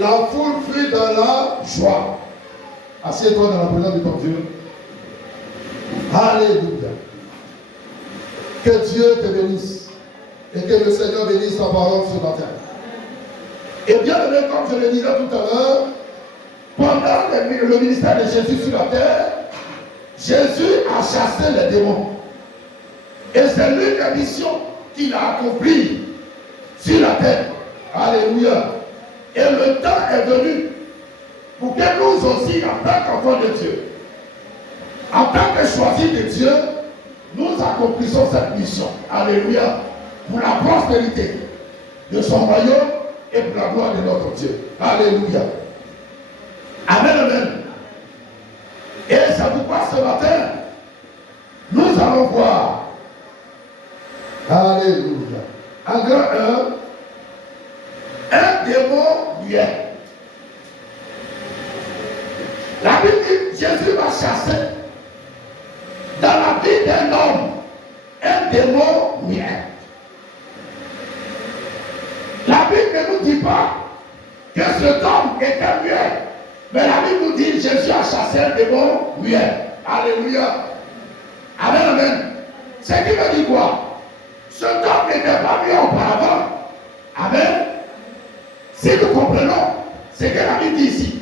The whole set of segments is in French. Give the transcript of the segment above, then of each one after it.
La foule fut dans la joie. Assieds-toi dans la présence de ton Dieu. Alléluia. Que Dieu te bénisse. Et que le Seigneur bénisse ta parole ce matin. Et bien aimé, comme je le disais tout à l'heure, pendant le ministère de Jésus sur la terre, Jésus a chassé les démons. Et c'est l'une des missions qu'il a accomplie sur la terre. Alléluia. Et le temps est venu pour que nous aussi, en tant qu'enfants de Dieu, en tant que choisis de Dieu, nous accomplissons cette mission. Alléluia. Pour la prospérité de son royaume et pour la gloire de notre Dieu. Alléluia. Amen, amen. Et c'est pourquoi ce matin, nous allons voir. Alléluia. En grand 1 démon muet. La Bible dit Jésus va chasser dans la vie d'un homme un démon muet. La Bible ne nous dit pas que cet homme était muet, mais la Bible nous dit Jésus a chassé un démon muet. Alléluia. Amen, amen. Ce qui veut dire quoi? Cet homme n'était pas muet auparavant. Amen. Si nous comprenons ce que la Bible dit ici,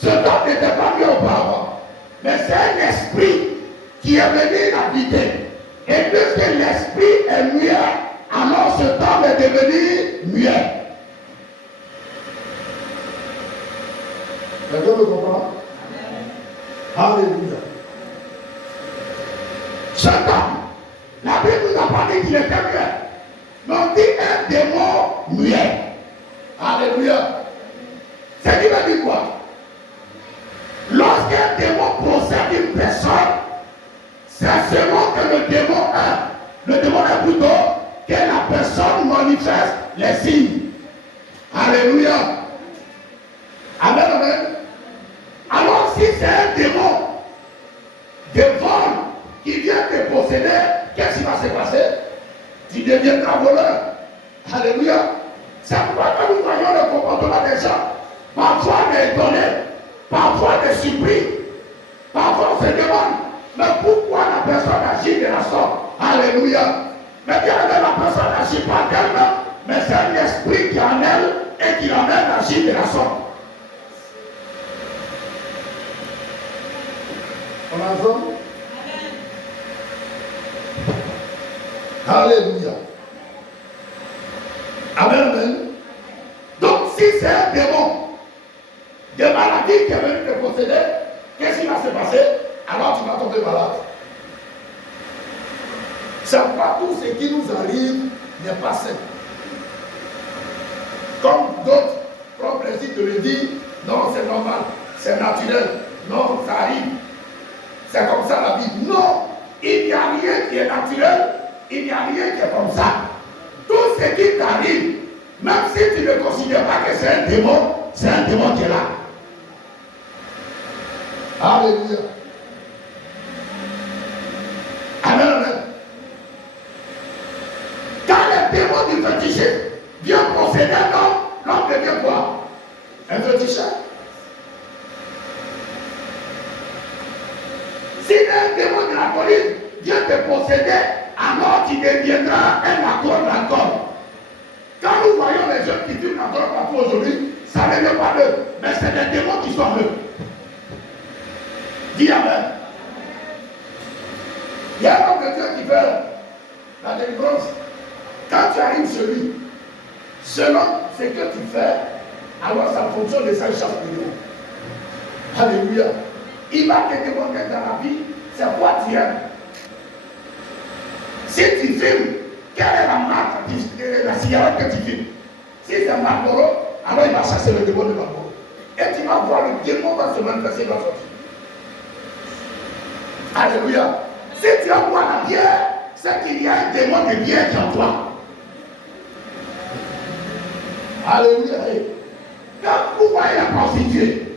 cet homme n'était pas muet auparavant, mais c'est un esprit qui est venu l'habiter. Et puisque l'esprit est muet, alors cet homme est devenu muet. Quelqu'un me comprend? Alléluia. Cet homme, la Bible nous a pas dit qu'il était muet, mais on dit un démon muet. Alléluia. Ce qui veut dire quoi? Lorsqu'un démon possède une personne, c'est seulement que le démon est plutôt que la personne manifeste les signes. Alléluia. Amen, amen. Alors si c'est un démon de vol qui vient te posséder, qu'est-ce qui va se passer? Tu deviendras voleur. Alléluia. C'est pourquoi nous voyons le comportement des gens. Parfois on est étonné, parfois on est surpris, parfois on se demande, mais pourquoi la personne agit de la sorte? Alléluia. Mais bien que la personne n'agit pas d'elle-même, mais c'est un esprit qui est en elle et qui l'amène à agir de la sorte. On a ensemble? Alléluia. Amen, amen. Donc si c'est un démon de maladie qui est venu te posséder, qu'est-ce qui va se passer? Alors tu vas tomber malade. C'est pas tout ce qui nous arrive n'est pas sain. Comme d'autres prennent plaisir de le dire, non, c'est normal, c'est naturel, non, ça arrive. C'est comme ça la vie. Non, il n'y a rien qui est naturel, il n'y a rien qui est comme ça. Tout ce qui t'arrive, même si tu ne considères pas que c'est un démon qui est là. Alléluia. Amen, amen. Quand le démon du fétichisme vient posséder l'homme, l'homme devient quoi? Un féticheur. Si un démon de la colline vient te posséder, alors tu deviendras un accord d'alcool. Quand nous voyons les jeunes qui fument encore partout aujourd'hui, ça ne vient pas d'eux, mais c'est des démons qui sont eux. Dis amen. Il y a un homme de Dieu qui fait la délivrance. Quand tu arrives chez lui, selon ce que tu fais, alors ça fonctionne de sa chasse de démons. Alléluia. Il va te demander dans la vie, c'est quoi tu aimes. Si tu fumes, quelle est la marque de la cigarette que tu fumes? Si c'est Marlboro, alors il va chasser le démon de Marlboro. Et tu vas voir le démon va se manifester, il va sortir. Alléluia. Si tu as boire la bière, c'est qu'il y a un démon de bière qui est en toi. Alléluia. Quand vous voyez la prostituée,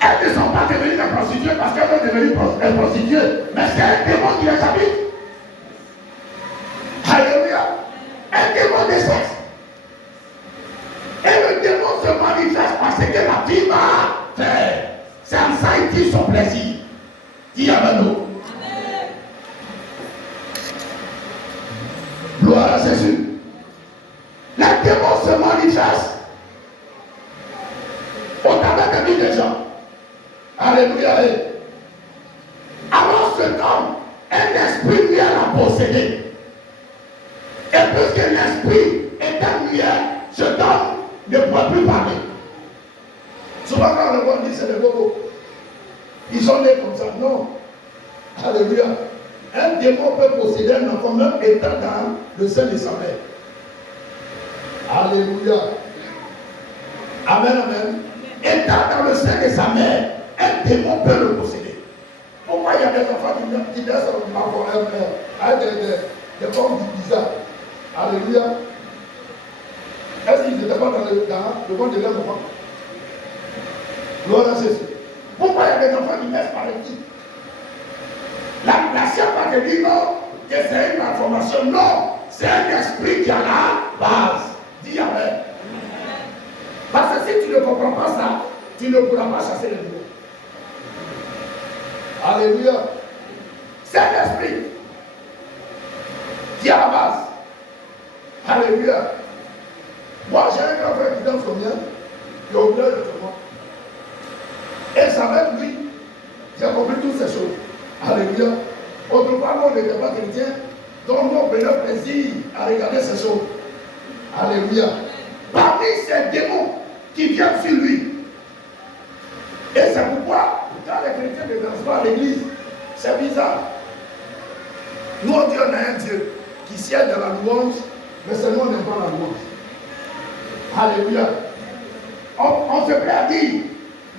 elles ne sont pas devenues des prostituées parce qu'elles sont devenues des prostituées, mais c'est un démon qui les habite. Alléluia. Un démon de sexe. Et le démon se manifeste se manifeste au travers de vie des gens. Alléluia. Alors cet homme, un esprit vient la posséder. Et puisque l'esprit est muet, cet homme ne pourra plus parler. Souvent quand on dit c'est des bobos, ils sont nés comme ça. Non. Alléluia. Un démon peut posséder un enfant même étant dans le sein de sa mère. Alléluia. Amen, amen. Étant dans le sein de sa mère, un démon peut le posséder. Pourquoi il y a des enfants qui naissent avec des formes bizarres? Alléluia. Est-ce qu'ils n'étaient pas dans le monde de leurs enfants? Gloire à Jésus. Pourquoi il y a des enfants qui naissent par ici? La science va te dire non, que c'est une malformation. Non, c'est un esprit qui a la base. Dis amen. Parce que si tu ne comprends pas ça, tu ne pourras pas chasser les démons. Alléluia. C'est un esprit qui a la base. Alléluia. Moi, j'ai un grand frère qui danse comme mien, qui est au bleu de moi. Et ça va être lui, j'ai compris toutes ces choses. Alléluia. Autrefois, nous, on n'était pas chrétiens, donc nous, on prenait plaisir à regarder ces choses. Alléluia. Parmi ces démons qui viennent sur lui. Et c'est pourquoi, quand les chrétiens ne dansent pas à l'église, c'est bizarre. Nous, on dit on a un Dieu qui siège dans la louange, mais seulement on n'aime pas la louange. Alléluia. On se plaît à dire,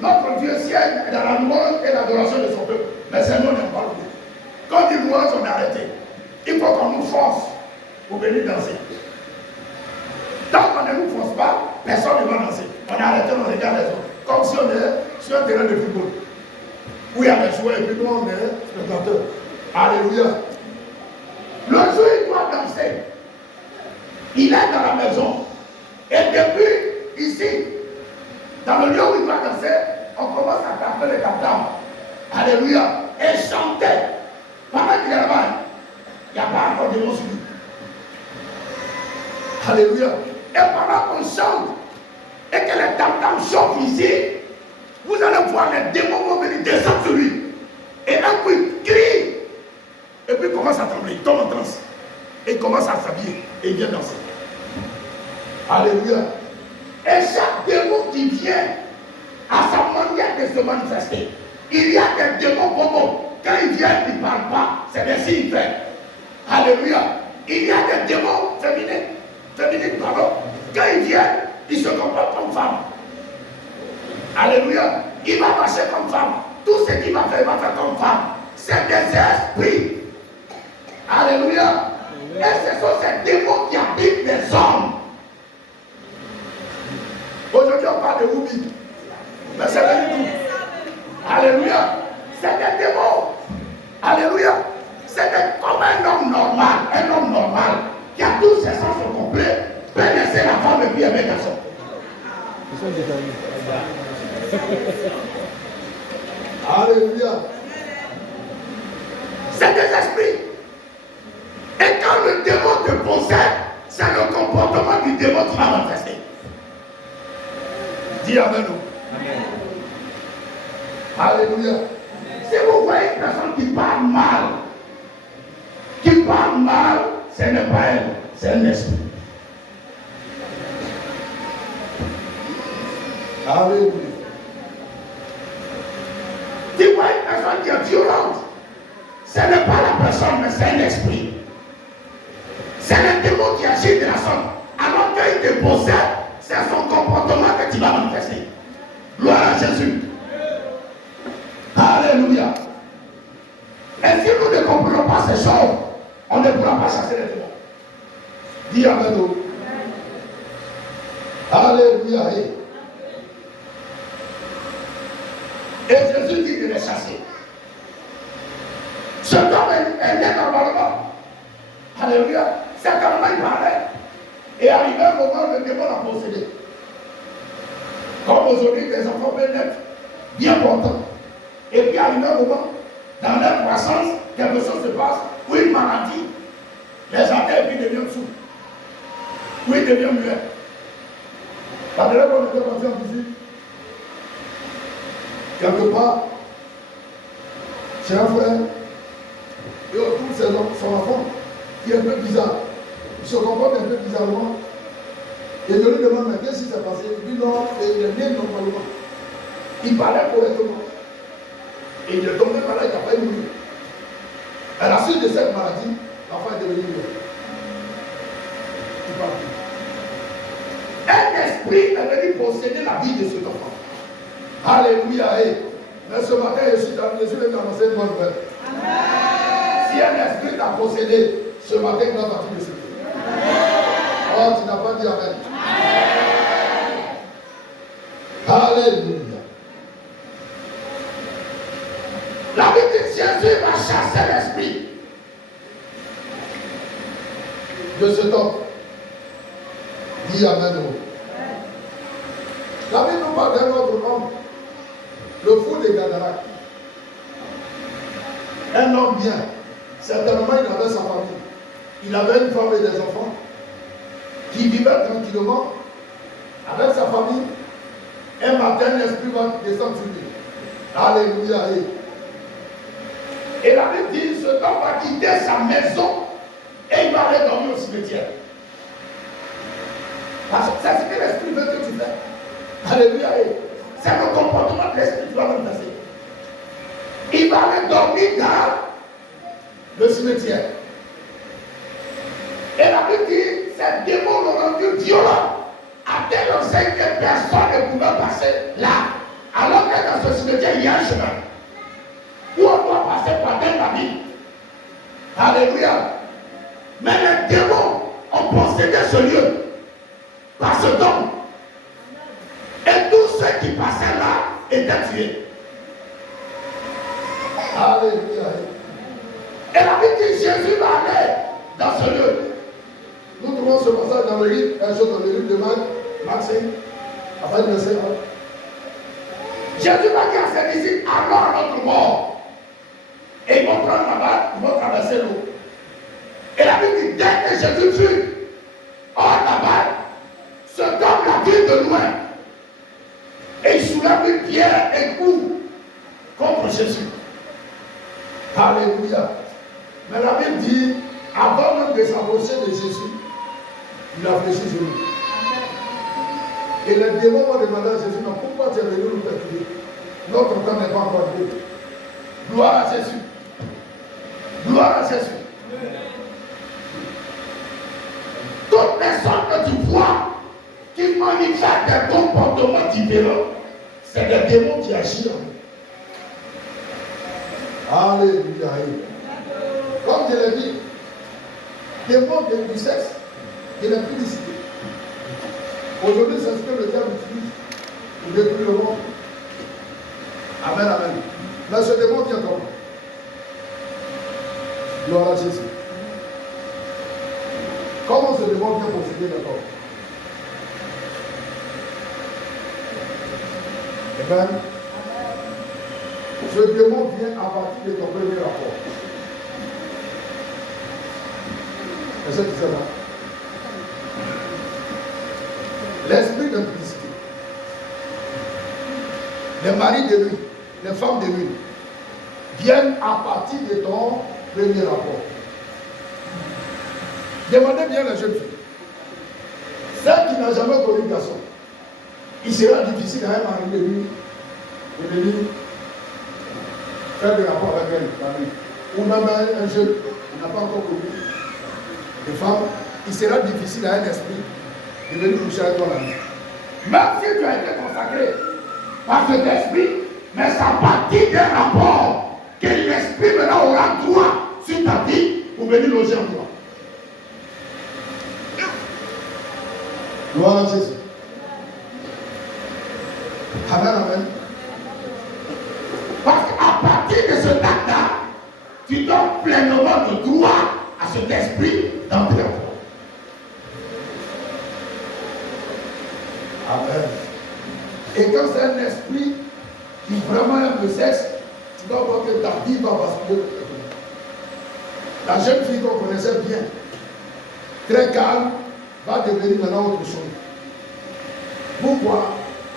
notre Dieu siège dans la louange et l'adoration de son peuple, mais seulement on n'aime pas le Dieu. Quand on dit louange, on est arrêté. Il faut qu'on nous force pour venir danser. Tant qu'on ne nous force pas, personne ne va danser. On est arrêté, on regarde les autres. Comme si on est sur un terrain de football. Où il y a des joueurs et puis nous on est spectateurs. Alléluia. Le jour il doit danser. Il est dans la maison. Et depuis ici, dans le lieu où il doit danser, on commence à taper les tam-tams. Alléluia. Et chanter. Pendant qu'il est là-bas, il n'y a pas encore de mots sur lui. Alléluia. Et pendant qu'on chante, et que les tam-tams chauffent ici, vous allez voir les démons vont venir descendre sur lui. Et un coup, il crie. Et puis il commence à trembler, il tombe en transe. Et il commence à s'habiller. Et il vient danser. Alléluia. Et chaque démon qui vient à sa manière de se manifester, il y a des démons bobos. Quand ils viennent, ils ne parlent pas. C'est des signes faits. Alléluia. Il y a des démons féminins. Pardon. Quand ils viennent, ils se comportent comme femmes. Alléluia. Il va marcher comme femme. Tout ce qu'il va faire, il va faire comme femme. C'est des esprits. Alléluia. Et ce sont ces démons qui habitent les hommes. Aujourd'hui, on parle de Ruby. Mais c'est pas du tout. Alléluia. C'est des démons. Alléluia. C'est comme un homme normal. Un homme normal qui a tous ses sens au complet. Peut laisser la femme et puis aimer le garçon. Alléluia. C'est des esprits. Et quand le démon te possède, c'est le comportement du démon qui va manifester. Dis amen. Alléluia. Si vous voyez une personne qui parle mal, ce n'est pas elle, c'est un esprit. Alléluia. Tu vois une personne qui est violente, ce n'est pas la personne, mais c'est un esprit. C'est le démon qui agit de la sorte. Alors qu'il te possède, c'est son comportement que tu vas manifester. Gloire à Jésus. Alléluia. Et si nous ne comprenons pas ces choses, on ne pourra pas chasser les démons. Dis amen. Alléluia. Et Jésus dit de les chasser. Ce homme est né normalement. Alléluia. C'est comme il parlait. Et arrivé un moment, le démon l'a possédé. Comme aujourd'hui, les enfants peuvent être bien portants. Et puis arrivé un moment, dans leur croissance, quelque chose se passe, ou une maladie, les artères puis deviennent sourds. Ou ils deviennent muets. La dernière fois, on était parti en visite. Quelque part, c'est un frère. Et on trouve son enfant qui est un peu bizarre. Il se comporte un peu bizarrement. Et je lui demande, mais qu'est-ce qui s'est passé? Il dit non, il est né normalement. Il parlait correctement. Et il est tombé malade, il n'a pas eu mourir. À la suite de cette maladie, l'enfant est devenu mort. Il parle plus. Un esprit est venu posséder la vie de cet enfant. Alléluia. Mais ce matin, Jésus vient d'annoncer une bonne nouvelle. Si un esprit t'a possédé, ce matin, il va partir de ce vie. Oh, tu n'as pas dit amen. Alléluia. La Bible dit Jésus va chasser l'esprit de cet homme. Dis amen. La Bible nous parle d'un autre homme, le fou des Gadara. Un homme bien. Certainement, il avait sa famille. Il avait une femme et des enfants qui vivaient tranquillement avec sa famille. Un matin, l'esprit va descendre sur lui. Alléluia. Et la Bible dit, ce homme va quitter sa maison et il va aller dormir au cimetière. Parce que c'est ce que l'esprit veut que tu fais. Alléluia. C'est le comportement de l'esprit qui va manifester. Il va aller dormir dans le cimetière. Et la Bible dit, ces démons l'ont rendu violent, à tel enseigne que personne ne pouvait passer là. Alors que dans ce cimetière, il y a un chemin où on doit passer par terre la vie. Alléluia. Mais les démons ont possédé ce lieu par ce temps. Et tous ceux qui passaient là étaient tués. Alléluia. Et la Bible dit Jésus va aller dans ce lieu. Nous trouvons ce passage dans le livre, dans le livre de Marc 5, afin de verset 1. Jésus va dire à ses disciples, allons à notre mort. Et ils vont prendre la barque, ils vont traverser l'eau. Et la Bible dit, dès que Jésus fut hors la barque, ce homme l'a vu de loin. Et il soulève une pierre et court contre Jésus. Alléluia. Mais la Bible dit, avant même de s'approcher de Jésus, il a fléchi sur lui. Et les démons vont demander à Jésus, non, pourquoi tu es venu nous perturber? Notre temps n'est pas encore venu. Gloire à Jésus. Gloire à Jésus. Toute personne que tu vois qui manifeste des comportements différents, c'est des démons qui agissent en nous. Alléluia. Comme je l'ai dit, démons du sexe, de l'impudicité. Aujourd'hui, c'est ce que le diable utilise pour détruire le monde. Amen, amen. Mais ce démon vient comment? Gloire à Jésus. Comment ce démon vient posséder le corps? Amen. Ce démon vient à partir de ton premier rapport. Est-ce que tu sais là? L'esprit d'impudicité. Les maris de lui, les femmes de lui, viennent à partir de ton premier rapport. Demandez bien la jeune fille. Celle qui n'a jamais connu le garçon, il sera difficile à un mari de lui de venir faire des rapports avec elle la nuit. Ou même un jeune qui n'a pas encore connu de femme, il sera difficile à un esprit de venir coucher avec toi la nuit. Même si tu as été consacré par cet esprit, mais ça partit d'un rapport que l'esprit maintenant aura droit sur ta vie pour venir loger en toi. Gloire à Jésus. Amen, amen. Parce qu'à partir de ce date-là, tu donnes pleinement de droit à cet esprit d'entrer en toi. Amen. Et quand c'est un esprit qui vraiment aime le sexe, tu vas voir que ta vie va basculer. La jeune fille qu'on connaissait bien, très calme, va devenir maintenant autre chose. Pourquoi?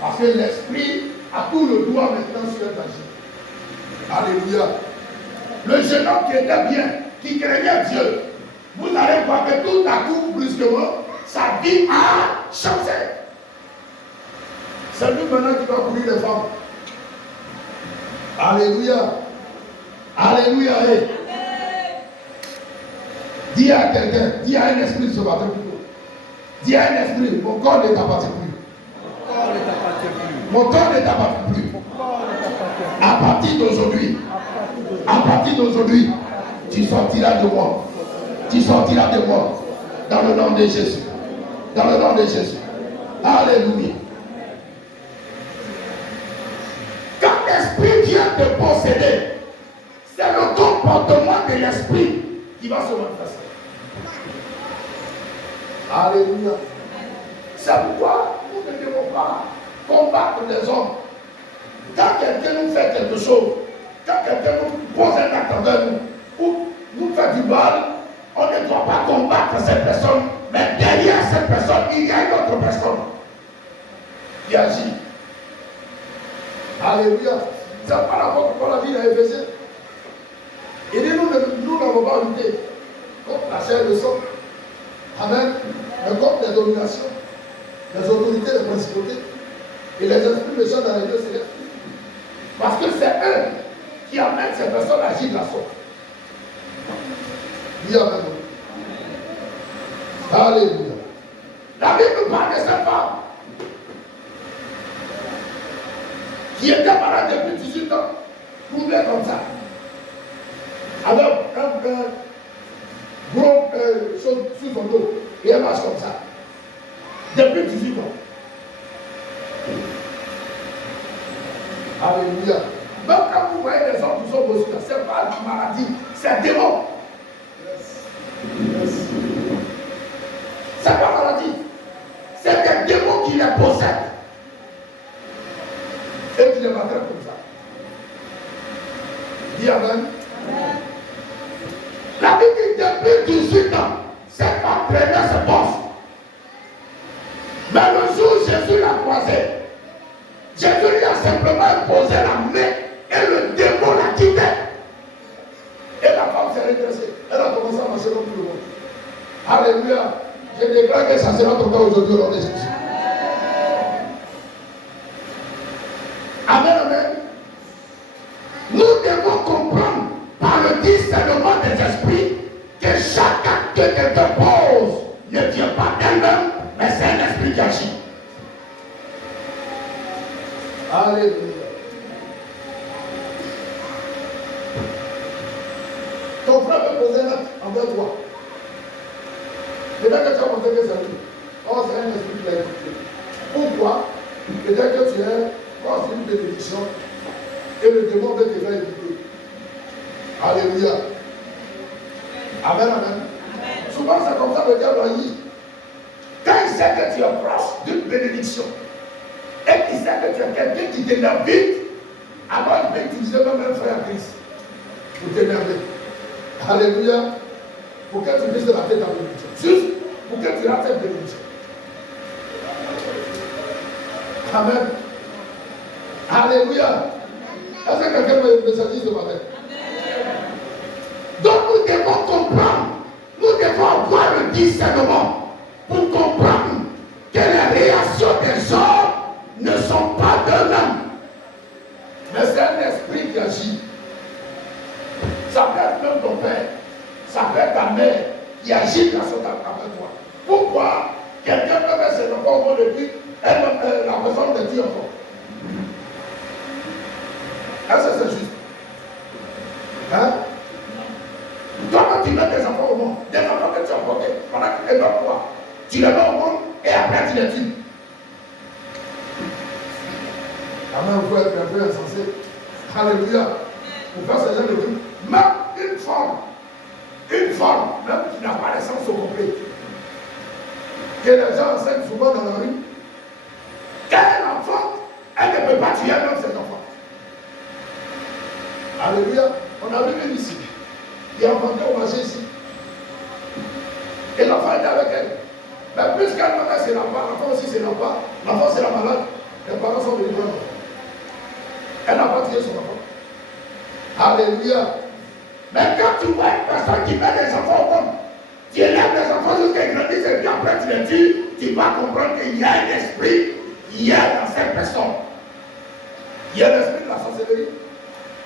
Parce que l'esprit a tout le droit maintenant sur agir. Alléluia. Le jeune homme qui était bien, qui craignait Dieu, vous allez voir que tout à coup, brusquement, sa vie a changé. C'est lui maintenant qui va courir les femmes. Alléluia. Alléluia. Hey. Dis à quelqu'un, dis à un esprit ce matin plutôt. Dis à un esprit, mon corps ne t'appartient plus. Mon corps ne t'appartient plus. À partir d'aujourd'hui, tu sortiras de moi. Tu sortiras de moi. Dans le nom de Jésus. Dans le nom de Jésus. Alléluia. Quand l'esprit vient te posséder, c'est le comportement de l'esprit qui va se manifester. Alléluia. C'est pourquoi nous ne devons pas combattre les hommes. Quand quelqu'un nous fait quelque chose, quand quelqu'un nous pose un acte envers nous, ou nous fait du mal, on ne doit pas combattre cette personne, mais derrière cette personne, il y a une autre personne qui agit. Alléluia. C'est pas l'apôtre Paul a dit dans Éphésiens. Il dit, nous n'avons pas lutté contre la chair et le sang. Amen. Mais contre les dominations, les autorités, les principautés et les esprits méchants dans les lieux célestes. Parce que c'est eux qui amènent ces personnes à agir de la sorte. Dis amen. Alléluia. La Bible parle de cette femme qui était malade depuis 18 ans, troublée comme ça, avec un gros chose sous son dos, et elle marche comme ça, depuis 18 ans. Alléluia. Même quand vous voyez les hommes qui sont posés, ce n'est pas une maladie, c'est un démon. C'est pas maladie. C'est des démons qui les possèdent. Et qui les maltraitent comme ça. Dis amen. La Bible dit depuis 18 ans, cette femme prenait ce poste. Mais le jour où Jésus l'a croisé, Jésus lui a simplement imposé la main et le démon l'a quitté. Et la femme s'est redressée. Elle a commencé à marcher comme tout le monde. Alléluia. Je déclare que ça sera ton cas aujourd'hui au nom de Jésus. Amen, amen. Nous devons comprendre par le discernement des esprits que chaque acte que quelqu'un pose ne vient pas d'elle-même, mais c'est un esprit qui agit. Alléluia. Ton frère peut poser un acte envers toi. Peut-être que tu as montré que c'est lui. Oh, c'est un esprit qui l'a écouté. Pourquoi? Peut-être que tu es dans une bénédiction et le démon veut te faire éviter. Alléluia. Amen, amen. Souvent, c'est comme ça le diable agit. Quand il sait que tu es proche d'une bénédiction et qu'il sait que tu es quelqu'un qui t'énerve vite, alors il peut utiliser même un frère Christ pour t'énerver. Alléluia. Pour que tu puisses rater ta bénédiction. Juste pour que tu rates cette bénédiction. Amen. Alléluia. Est-ce que quelqu'un me dit ce matin? Donc nous devons comprendre, nous devons avoir le discernement pour comprendre que les réactions des hommes ne sont pas d'eux-mêmes. Mais c'est un esprit qui agit. Ça peut être même ton père, ça peut être ta mère qui agit de la sorte avec toi. Pourquoi quelqu'un peut mettre ses enfants au monde de vie, la personne de Dieu encore? Est-ce que c'est juste? Hein? Toi, quand tu mets tes enfants au monde, des enfants que tu as portés, pendant que tu es dans toi, tu les mets au monde et après tu les tues. Amen, vous pouvez être un peu insensé. Alléluia. Pour faire ce genre de trucs. Même une femme, même qui n'a pas l'essence au complet, que les gens enseignent souvent dans la rue, quand elle enfante, elle ne peut pas tuer même ses enfants. Alléluia. On a vu une ici, qui a enfanté au marché ici. Et l'enfant était avec elle. Mais puisqu'elle m'a dit c'est l'enfant, l'enfant aussi c'est l'enfant, l'enfant c'est la malade, les parents sont venus voir l'enfant. Elle n'a pas tué son enfant. Alléluia. Mais quand tu vois une personne qui met des enfants au monde, tu élèves les enfants jusqu'à qu'ils grandissent et puis après tu les tues, tu vas comprendre qu'il y a un esprit qui est dans cette personne. Il y a l'esprit de la sorcellerie.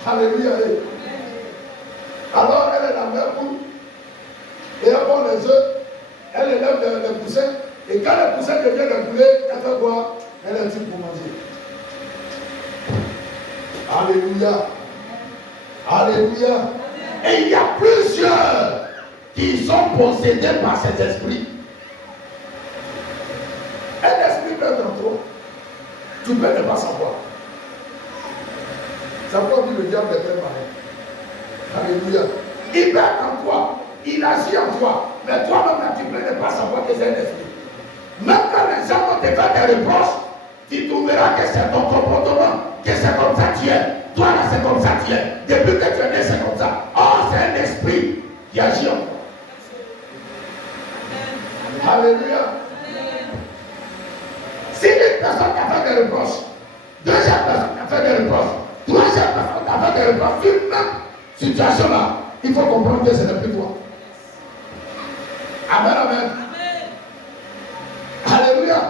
Alléluia. Alors elle est la mère poule. Et elle prend les œufs, elle élève les poussins. Et quand les poussins deviennent des poulets, elle fait quoi? Elle les tue pour manger. Alléluia. Alléluia. Et il y a plusieurs qui sont possédés par cet esprit. Un esprit peut être en toi. Tu peux ne pas savoir. Ça peut dire le diable est très pareil. Alléluia. Il peut être en toi. Il agit en toi. Mais toi-même, tu peux ne pas savoir que c'est un esprit. Même quand les gens vont te faire des reproches, tu trouveras que c'est ton comportement, que c'est comme ça tu es. Toi là, c'est comme ça tu es. Depuis que tu es né, c'est comme ça. Oh, c'est un esprit qui agit en toi. Alléluia. Si une personne t'a fait des reproches, deuxième personne t'a fait des reproches, troisième personne t'a fait des reproches, sur une même situation là, il faut comprendre que ce n'est plus toi. Amen, amen. Alléluia.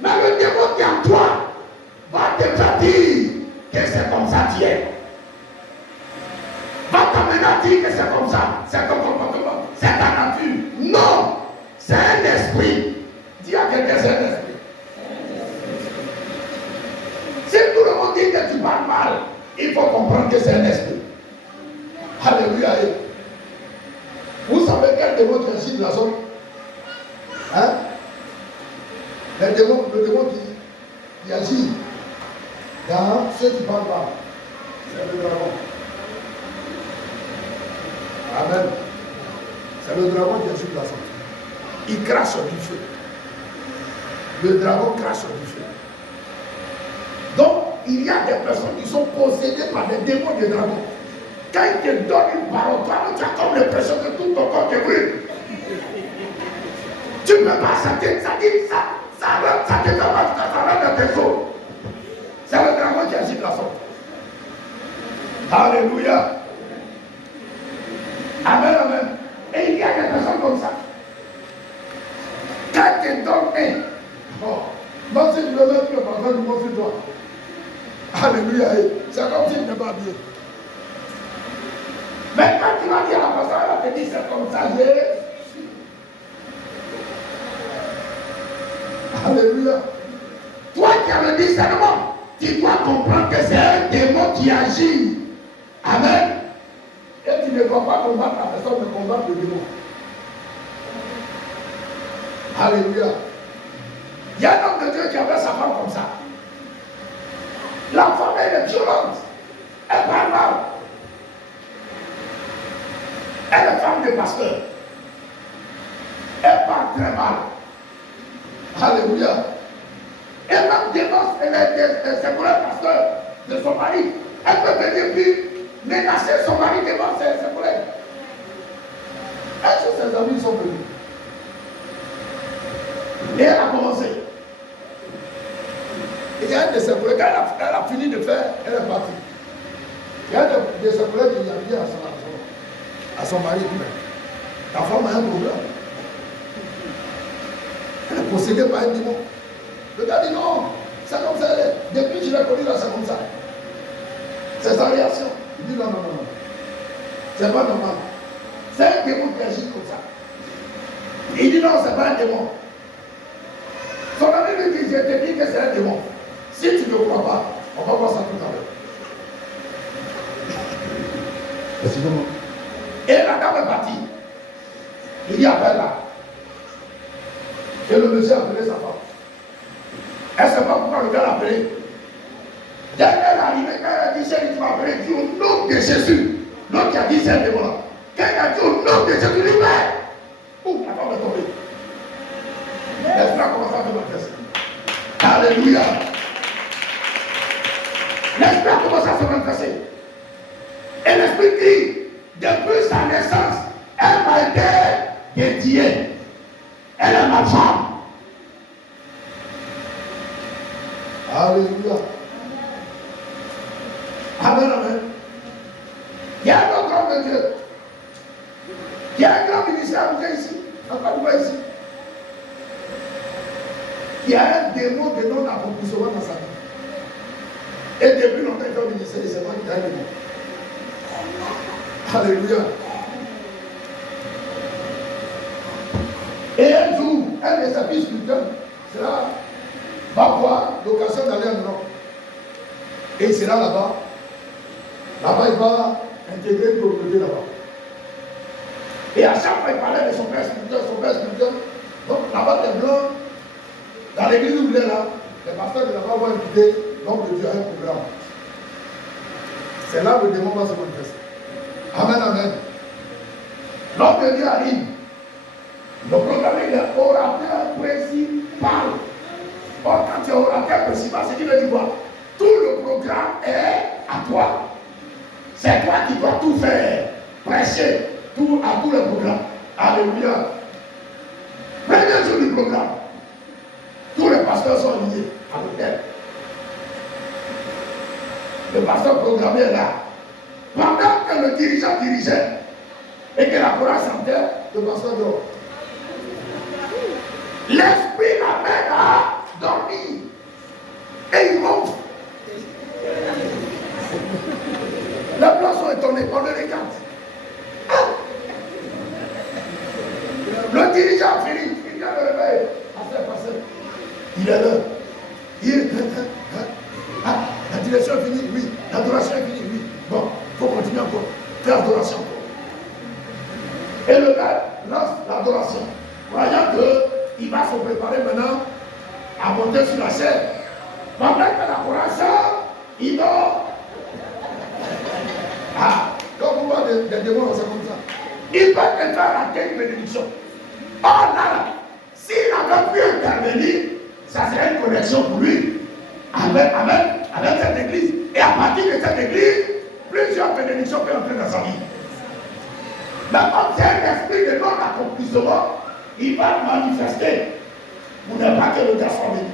Mais le démon qui est en toi va te faire dire que c'est comme ça tu es. Va t'amener à dire que c'est comme ça, c'est ton comportement, c'est ta nature. Non, c'est un esprit. Dis à quelqu'un, c'est un esprit. Si tout le monde dit que tu parles mal, il faut comprendre que c'est un esprit. Alléluia. Vous savez quel démon qui agit de la zone? Hein? Le démon qui agit dans ceux qui parlent mal, c'est le dragon. Amen. C'est le dragon qui agit de la zone. Il crache sur du feu. Le dragon crache sur du feu. Donc, il y a des personnes qui sont possédées par des démons de dragon. Quand il te donne une parole, toi, tu as comme l'impression que tout ton corps te brûle. Tu ne peux pas accepter, ça dit ça te fait mal, ça rentre dans tes os. C'est le dragon qui agit de la sorte. Alléluia. Amen, amen. Et il y a des personnes comme ça. Quand tu te donnes non, si tu veux mettre le parfum du mot sur toi. Alléluia. C'est comme si tu n'es pas bien. Mais quand tu vas dire à la personne, elle va te dire c'est comme ça, Alléluia. Toi qui as le discernement, tu dois comprendre que c'est un démon qui agit. Amen. Et tu ne dois pas combattre la personne, mais combattre le démon. Alléluia. Il y a un homme de Dieu qui avait sa femme comme ça. La femme, elle est violente. Elle parle mal. Elle est femme de pasteur. Elle parle très mal. Alléluia. Et même dénonce ses collègues pasteurs de son mari. Elle peut venir puis menacer son mari devant ses collègues. Est-ce que ses amis sont venus? Et elle a commencé. Il y a un de ses collègues, elle a fini de faire, elle est partie. Il y a un de ses collègues qui a dit à son mari, ta femme a un problème. Elle est possédée par un démon. Le gars dit non, c'est comme ça elle est. Depuis que je l'ai connue là, c'est comme ça. C'est sa réaction. Il dit non, non, non, non. C'est pas normal. C'est un démon qui agit comme ça. Il dit non, c'est pas un démon. Son ami lui dit, je te dis que c'est un démon. Si tu ne crois pas, on va voir ça tout à l'heure. Excusez-moi. Et la dame est partie. Il dit appelle-la. Et le monsieur a appelé sa femme. Elle ne sait pas pourquoi le gars l'a appelé. Dès qu'elle est arrivée, quand elle a dit chérie, tu m'as appelé, dit au nom de Jésus. L'autre qui a dit c'est un démon là. Quand elle a dit au nom de Jésus, lui mais. Ouh, la femme est tombée. L'esprit a commencé à se manifester. Alléluia. L'esprit a commencé à se manifester. Et l'esprit dit, depuis sa naissance, elle m'a été dédiée. Elle est ma femme. Alléluia. Amen, amen. Il y a un autre homme de Dieu. Il y a un grand ministère ici. Encore une ici. Il y a un démon de non-accomplissement dans sa vie. Et depuis longtemps, il fait ministère, c'est moi qui a un démon. Alléluia. Et un jour, un des services sculpteurs sera va avoir l'occasion d'aller en Europe. Et il sera là-bas. Là-bas, il va intégrer une communauté là-bas. Et à chaque fois, il parlait de son père sculpteur, son père sculpteur. Donc, là-bas, les blancs, dans l'église où il est là, les pasteurs de là-bas vont inviter l'homme de Dieu à un programme. C'est là où le démon va se manifester. Amen, amen. L'homme de Dieu arrive. Le programme est orateur principal. Or, quand tu es orateur principal, c'est qu'il veut dire quoi? Tout le programme est à toi. C'est toi qui dois tout faire. Prêcher à tout le programme. Alléluia. Premier jour du programme. Tous les pasteurs sont liés à l'hôtel. Le pasteur programmé est là. Pendant que le dirigeant dirigeait et que la chorale chantait, le pasteur dort. L'esprit l'amène à dormir. Et il monte. Les blancs sont étonnés, on le regarde. Le dirigeant finit, il vient de réveiller. Il est là. La direction est finie, oui. L'adoration est finie, oui. Bon, il faut continuer encore. Faire l'adoration encore. Et le père lance l'adoration, croyant qu'il va se préparer maintenant à monter sur la scène. Pendant que l'adoration, il dort. Quand vous voyez des démons, c'est comme ça. Il va te faire rater une bénédiction. Oh là, s'il avait pu intervenir, ça serait une connexion pour lui avec cette église. Et à partir de cette église, plusieurs bénédictions peuvent entrer dans sa vie. Mais comme c'est un esprit de non-accomplissement, il va manifester pour ne pas que le gars soit béni.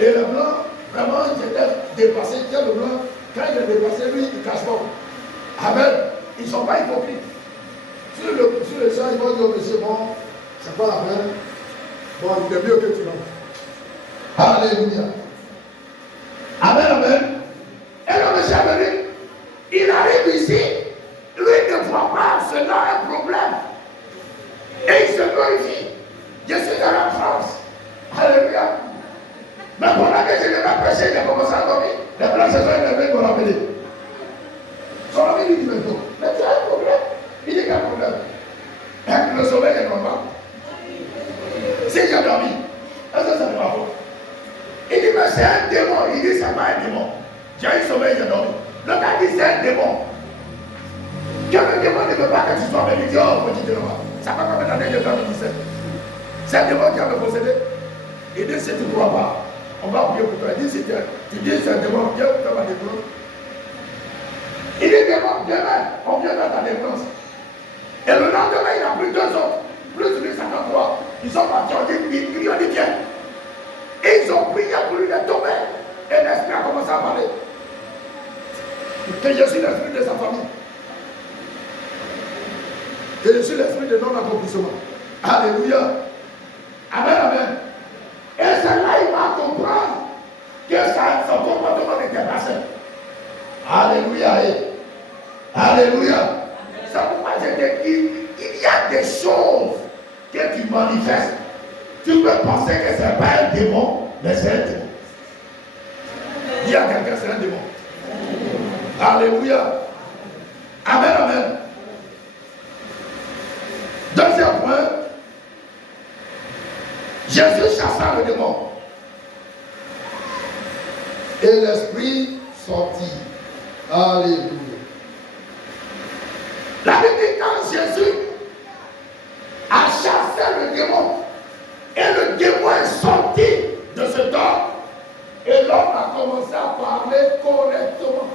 Et le blanc, vraiment, il s'était dépassé. Tiens, le blanc, quand il est dépassé, lui, il cache pas. Amen. Ils ne sont pas hypocrites. Sur le champ, ils vont dire, monsieur, bon, c'est pas la peine. Bon, il est mieux que tu l'as. Alléluia. Amen, amen. Et le monsieur est venu. Il arrive ici. Lui ne voit pas cela un problème. Et il se glorifie. Je suis dans la France. Alléluia. Mais pendant que je l'ai prêché, il a commencé à dormir. Les blancs se sont élevés pour l'appeler. Son ami lui dit, mais tu as un problème. Il dit, quel problème? Le sommeil est normal. Si j'ai dormi, est-ce que ça ne va pas? Il dit, mais c'est un démon. Il dit, c'est pas un démon. J'ai eu sommeil, j'ai dormi. Le gars dit, c'est un démon. Que le démon ne veut pas que tu sois béni. Il dit, oh, petit démon. Ça va pas me donner de temps ministère. C'est un démon qui a me possédé. Il dit, si tu ne crois pas, on va prier pour toi. Il dit, si tu dis, c'est un démon, viens pour faire ma délivrance. Il dit, démon, demain, on vient faire ta délivrance. Et le lendemain, il a pris 2 autres, plus de 53. Ils sont partis, ils lui ont dit, viens. Et ils ont prié pour lui de tomber. Et l'esprit a commencé à parler. Que je suis l'esprit de sa famille. Que je suis l'esprit de non-accomplissement. Alléluia. Amen, amen. Et c'est là il va comprendre que son comportement était passé. Alléluia. Alléluia. C'est pourquoi je te dis, il y a des choses que tu manifestes. Tu peux penser que ce n'est pas un démon, mais c'est un démon. Dis à quelqu'un, c'est un démon. Alléluia. Amen, amen. Deuxième point, Jésus chassa le démon. Et l'esprit sortit. Alléluia. La Bible dit quand Jésus a chassé le démon, et le démon est sorti de cet homme, et l'homme a commencé à parler correctement.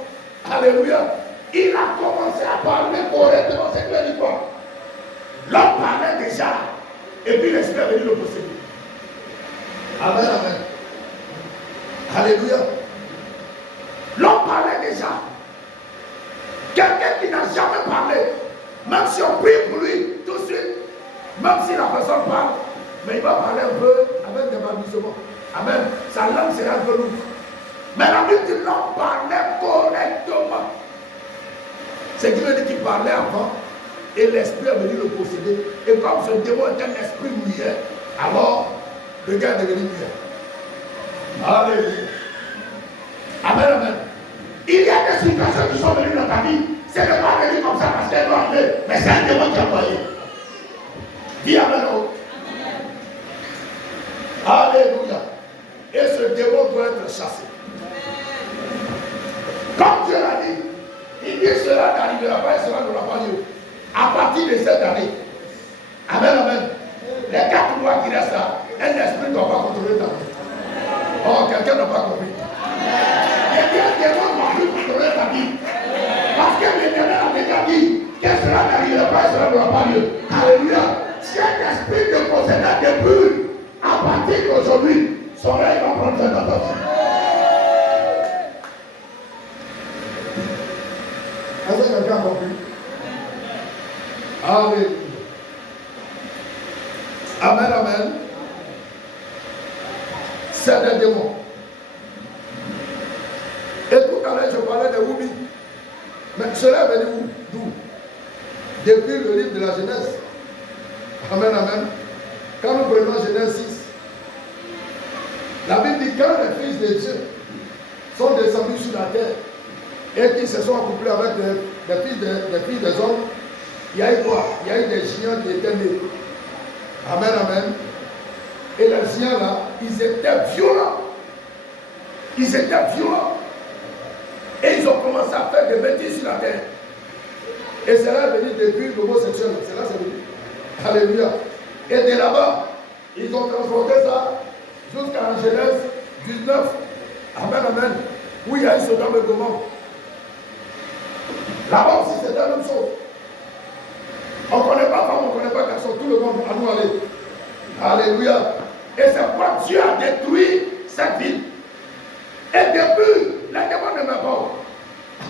Alléluia. Il a commencé à parler correctement. C'est quoi dit quoi? L'homme parlait déjà, et puis l'esprit est venu le posséder. Amen, amen. Alléluia. L'homme parlait déjà. Quelqu'un qui n'a jamais parlé, même si on prie pour lui, tout de suite, même si la personne parle, mais il va parler un peu avec des balbutiements. Amen. Sa langue sera un peu lourde. Mais la Bible dit l'homme parlait correctement. C'est qui veut dire qu'il parlait avant et l'esprit a venu le posséder. Et comme ce démon est un esprit muet, alors le gars est devenu muet. Alléluia. Amen, amen. Il y a des situations qui sont venues dans ta vie. C'est ne pas venu comme ça parce qu'elle doit appeler, mais c'est un démon qui a envoyé. Dis amen. Alléluia. Et ce démon doit être chassé. Comme Dieu l'a dit, il dit cela n'arrivera pas et cela n'aura pas lieu. À partir de cette année. Amen, amen. Les 4 mois qui restent là, un esprit ne doit pas contrôler ta vie. Oh, quelqu'un n'a pas compris. Et bien, un démon ne doit plus contrôler ta vie. Parce que l'Éternel a déjà dit que cela n'arrivera pas et cela n'aura pas lieu. Alléluia. Si un esprit de possédant te brûle, à partir d'aujourd'hui, son règne va prendre cette attention. Est-ce que quelqu'un a compris? Alléluia. Amen, amen. C'est des démons. Et tout à l'heure, je parlais de Woubi. Mais cela est venu où? D'où? Depuis le livre de la Genèse. Amen, amen. Quand nous prenons Genèse 6, la Bible dit quand les fils de Dieu sont descendus sur la terre et qu'ils se sont accouplés avec des filles des hommes, il y a eu quoi? Il y a eu des géants qui étaient nés. Amen, amen. Et les géants là, ils étaient violents. Ils étaient violents. Et ils ont commencé à faire des bêtises sur la terre. Et cela est venu depuis l'homosexuel. C'est là c'est venu. Alléluia. Et de là-bas, ils ont transporté ça jusqu'à Genèse 19. Amen, amen. Où il y a eu Sodome et Gomorrhe. Là-bas aussi, c'était la même chose. On ne connaît pas femme, on ne connaît pas garçon. Tout le monde à nous aller. Alléluia. Et c'est pourquoi Dieu a détruit cette ville. Et depuis, les démons ne meurent pas.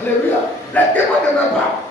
Alléluia. Les démons ne meurent pas.